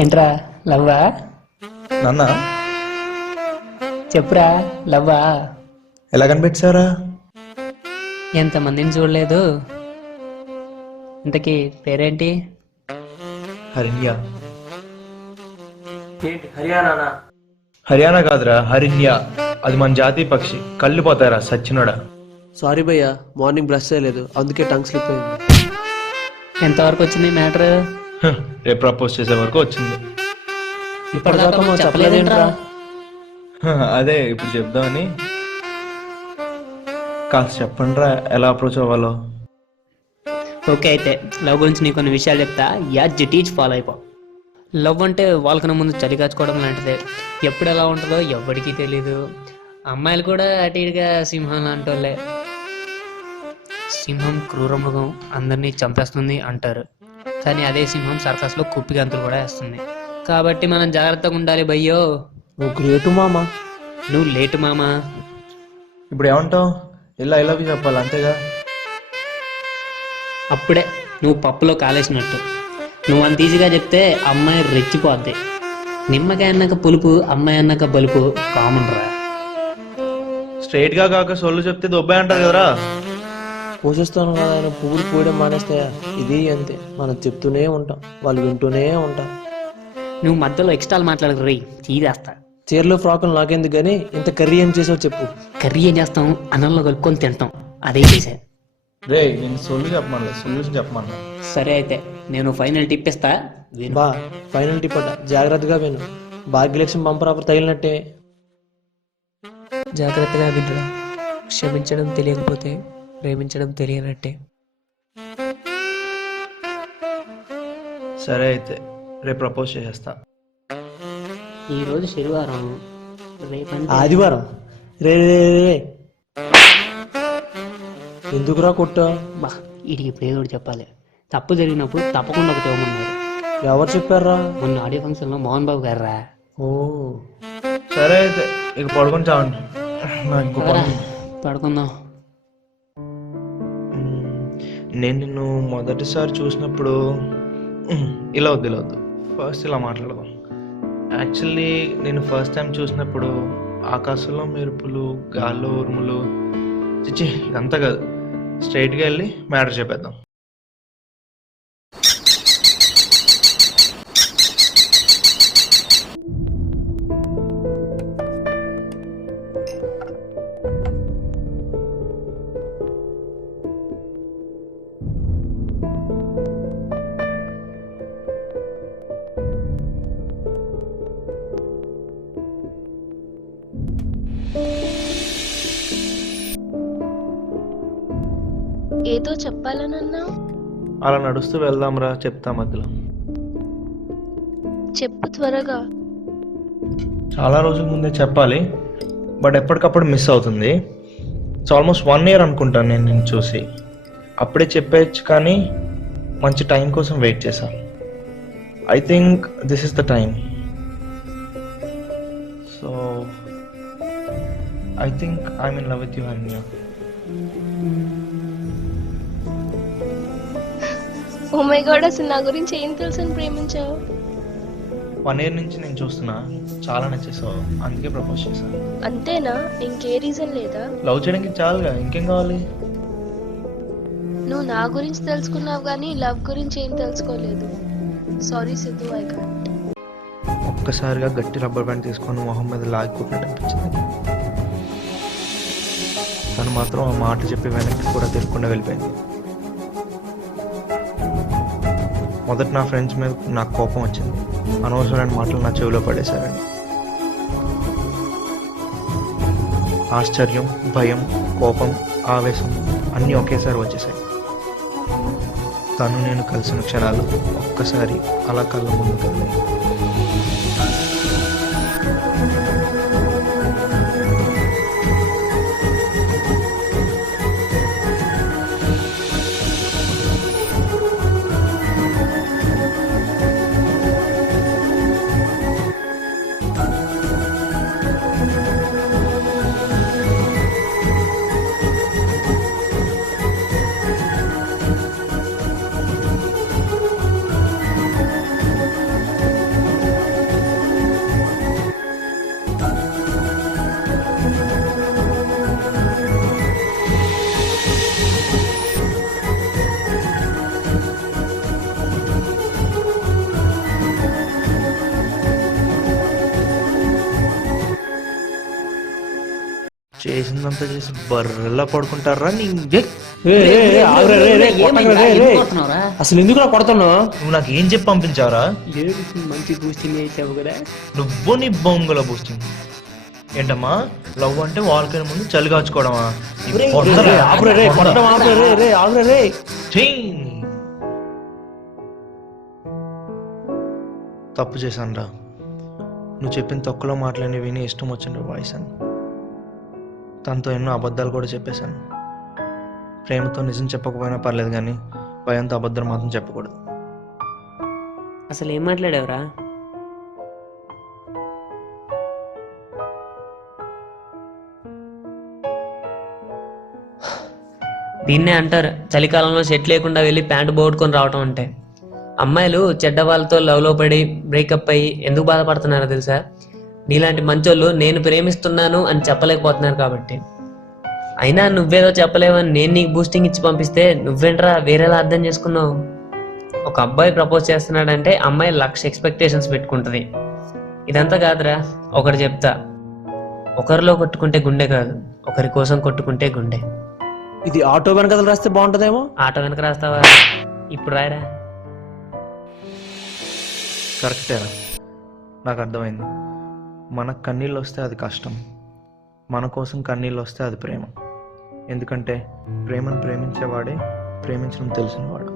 ఏంట్రా లవ్వా? నాన్న చెప్పురా లవ్వా? ఎలా కనిపెట్టారా? ఎంతమందిని చూడలేదు. ఇంతకీ పేరేంటి? హరిణ్య. ఏంటి హర్యానా? హర్యానా కాదురా, హరిణ్య. అది మన జాతీయ పక్షి. కళ్ళు పోతారా సచ్చినోడా. సారీ భయ్యా, మార్నింగ్ బ్రష్ చేయలేదు, అందుకే టంగ్ స్లిప్ అయింది. ఎంతవరకు వచ్చింది మ్యాటర్? రేపు ప్రపోజ్ చేసే వరకు వచ్చింది. ఇప్పటిదాకా నువ్వు చెప్పలేదేంట్రా? అదే ఇప్పుడు చెప్దామని. కాస్త చెప్పండి రా ఎలా అప్రోచ్ అవ్వాలో. ఓకే, అయితే లవ్ గురించి నీకు కొన్ని విషయాలు చెప్తా. యాజ్ టీచ్ ఫాలో అయిపో. లవ్ అంటే వాళ్ళకన్నా ముందు చలి కాచుకోవడం లాంటిదే. ఎప్పుడు ఎలా ఉంటుందో ఎవ్వడికి తెలీదు. అమ్మాయిలు కూడా అటు ఇటుగా సింహం లాంటి వాళ్ళే. సింహం క్రూర మృగం, అందరినీ చంపేస్తుంది అంటారు. కానీ అదే సింహం సర్కస్లో కుప్పి గంతులు కూడా వేస్తుంది. కాబట్టి మనం జాగ్రత్తగా ఉండాలి భయ్యో. నువ్వు గ్రేటు మామా. నువ్వు లేటు మామా. ఇప్పుడు ఏమంటావు? ఇలా ఐ లవ్ యూ చెప్పాలి అంతేగా. అప్పుడే నువ్వు పప్పులో కాలేసినట్టు. నువ్వు అంత ఈజీగా చెప్తే అమ్మాయి రెచ్చిపోద్ది. నిమ్మకాయ అన్నాక పులుపు, అమ్మాయి అన్నాక బలుపు కామన్ రా. స్ట్రైట్ గా కాక సొల్లు చెప్తే దొబ్బాయి అంటారు కదరా. పోషిస్తాను కదా ఆయన పువ్వులు పోయడం మానేస్తాయా? ఇది అంతే, మనం చెప్తూనే ఉంటాం, వాళ్ళు వింటూనే ఉంటారు. నువ్వు మధ్యలో ఎక్స్ట్రాలు మాట్లాడకు రీ, తీరేస్తా. చీరలు ఫ్రాకులు నాకెందుకు కానీ ఇంత కర్రీ ఏం చేసావు చెప్పు. కర్రీ ఏం చేస్తాం? అన్నంలో కలుపుకొని తింటాం. అదే చేసా. రే నేను సొల్లు చెప్పమన్నా, సొల్యూషన్ చెప్పమన్నా. సరే అయితే నేను ఫైనల్ టిప్ ఇస్తా. బా ఫైనల్ టిప్ అట, జాగ్రత్తగా విను. భాగ్యలక్ష్మి బంపర్ ఆఫర్ తగిలినట్టే. జాగ్రత్తగా వినరా. క్షమించడం తెలియకపోతే ప్రేమించడం తెలియనట్టే. సరే అయితే రేపు ప్రపోజ్ చేసేస్తా. ఈరోజు శనివారం, రేపంటే ఆదివారం. రే రే రే రే. ఎందుకురా కొట్టా? బా వీడికి ఇప్పుడు ఏదో ఒకటి చెప్పాలి. తప్పు జరిగినప్పుడు తప్పకుండా ఒకటి ఇవ్వమన్నారు. ఎవరు చెప్పారా? మొన్న ఆడియో ఫంక్షన్లో మోహన్ బాబు గారు రా. ఓ సరే అయితే ఇక పడుకొని చావండి. నాకు ఇంకో పని ఉంది. పడుకుందాం. నేను నిన్ను మొదటిసారి చూసినప్పుడు ఇలా వద్దు ఫస్ట్ ఇలా మాట్లాడదాం. యాక్చువల్లీ నేను ఫస్ట్ టైం చూసినప్పుడు ఆకాశంలో మెరుపులు, గాల్లో ఉరుములు, చిచ్చి ఇదంతా కాదు. స్ట్రైట్గా వెళ్ళి మ్యాటర్ చెప్పేద్దాం. ఏదో చెప్పాలనన్నావు, అలా నడుస్తూ వెళ్దాంరా, చెప్తా మధ్యలో. చెప్పు త్వరగా. చాలా రోజుల ముందే చెప్పాలి, బట్ ఎప్పటికప్పుడు మిస్ అవుతుంది. ఇట్స్ ఆల్మోస్ట్ 1 year అనుకుంటాను నేను నిన్ను చూసి. అప్పుడే చెప్పేయచ్చు కానీ మంచి టైం కోసం వెయిట్ చేశాను. I think this is the time. So I think I'm in love with you Hanya. Oh my god, అసలు నా గురించి ఏం తెలుసని ప్రేమించావు? 1 year నుంచి నేను చూస్తున్నా, చాలా నచ్చేసావు, అందుకే ప్రపోజ్ చేశాను. అంతేనా? ఇంకే రీజన్ లేదా? లవ్ చేయడానికి చాలుగా, ఇంకేం కావాలి? నువ్వు నా గురించి తెలుసుకున్నావు కానీ లవ్ గురించి ఏం తెలుసుకోలేదు. Sorry Siddhu, I can't. ఒక్కసారిగా గట్టి రబ్బర్ బ్యాండ్ తీసుకొని మొహం మీద లాగుకుంటున్నట్టు అనిపించింది. తను మాత్రం ఆ మాట చెప్పి వెనక్కి కూడా తిరగకుండా వెళ్ళిపోయింది. మొదట నా ఫ్రెండ్స్ మీద నాకు కోపం వచ్చింది. అనవసరమైన మాటలు నా చెవిలో పడేశారని. ఆశ్చర్యం, భయం, కోపం, ఆవేశం అన్నీ ఒకేసారి వచ్చేసాయి. తను నేను కలిసిన క్షణాలు ఒక్కసారి అలా కళ్ళ ముందు కదిలాయి. చేసిందంతా చేసి బర్రెలా పడుకుంటారా నీ అసలు ఎందుకు నా కొడుతున్నావు? నువ్వు నాకు ఏం చెప్పి పంపించావరా? మంచి బూస్టింగ్ అయితావు కదా. నువ్వు నీ బొంగుల బూస్టింగ్ ఏంటమ్మా? లవ్ అంటే వాళ్ళకైనా ముందు చలి కాచుకోవడమా? తప్పు చేశాను రా. నువ్వు చెప్పిన తక్కువలో మాటలని విని ఇష్టం వచ్చిన వాయిస్ అని తనతో ఎన్నో అబద్ధాలు కూడా చెప్పేశాను. ప్రేమతో నిజం చెప్పకపోయినా పర్లేదు, కానీ భయంతో అబద్ధం మాత్రం చెప్పకూడదు. అసలు ఏం మాట్లాడావురా? దీన్నే అంటారు చలికాలంలో షర్ట్ లేకుండా వెళ్ళి ప్యాంటు పోగొట్టుకొని రావటం అంటే. అమ్మాయిలు చెడ్డ వాళ్ళతో లవ్లో పడి బ్రేకప్ అయ్యి ఎందుకు బాధపడుతున్నారో తెలుసా? నీలాంటి మంచోళ్ళు నేను ప్రేమిస్తున్నాను అని చెప్పలేకపోతున్నారు కాబట్టి. అయినా నువ్వేదో చెప్పలేవని నేను నీకు బూస్టింగ్ ఇచ్చి పంపిస్తే నువ్వేంట్రా వేరేలా అర్థం చేసుకున్నావు? ఒక అబ్బాయి ప్రపోజ్ చేస్తున్నాడంటే అమ్మాయి 1,00,000 ఎక్స్పెక్టేషన్స్ పెట్టుకుంటుంది. ఇదంతా కాదురా, ఒకటి చెప్తా, ఒకరిలో కొట్టుకుంటే గుండె కాదు, ఒకరి కోసం కొట్టుకుంటే గుండె. ఇది ఆటో వెనకలు రాస్తే బాగుంటుందేమో. ఆటో వెనక రాస్తావా? ఇప్పుడు రాయరా. కరెక్టేరా, నాకు అర్థమైంది. మనకు కన్నీళ్ళు వస్తే అది కష్టం, మన కోసం కన్నీళ్ళు వస్తే అది ప్రేమ. ఎందుకంటే ప్రేమను ప్రేమించేవాడే ప్రేమించడం తెలిసినవాడు.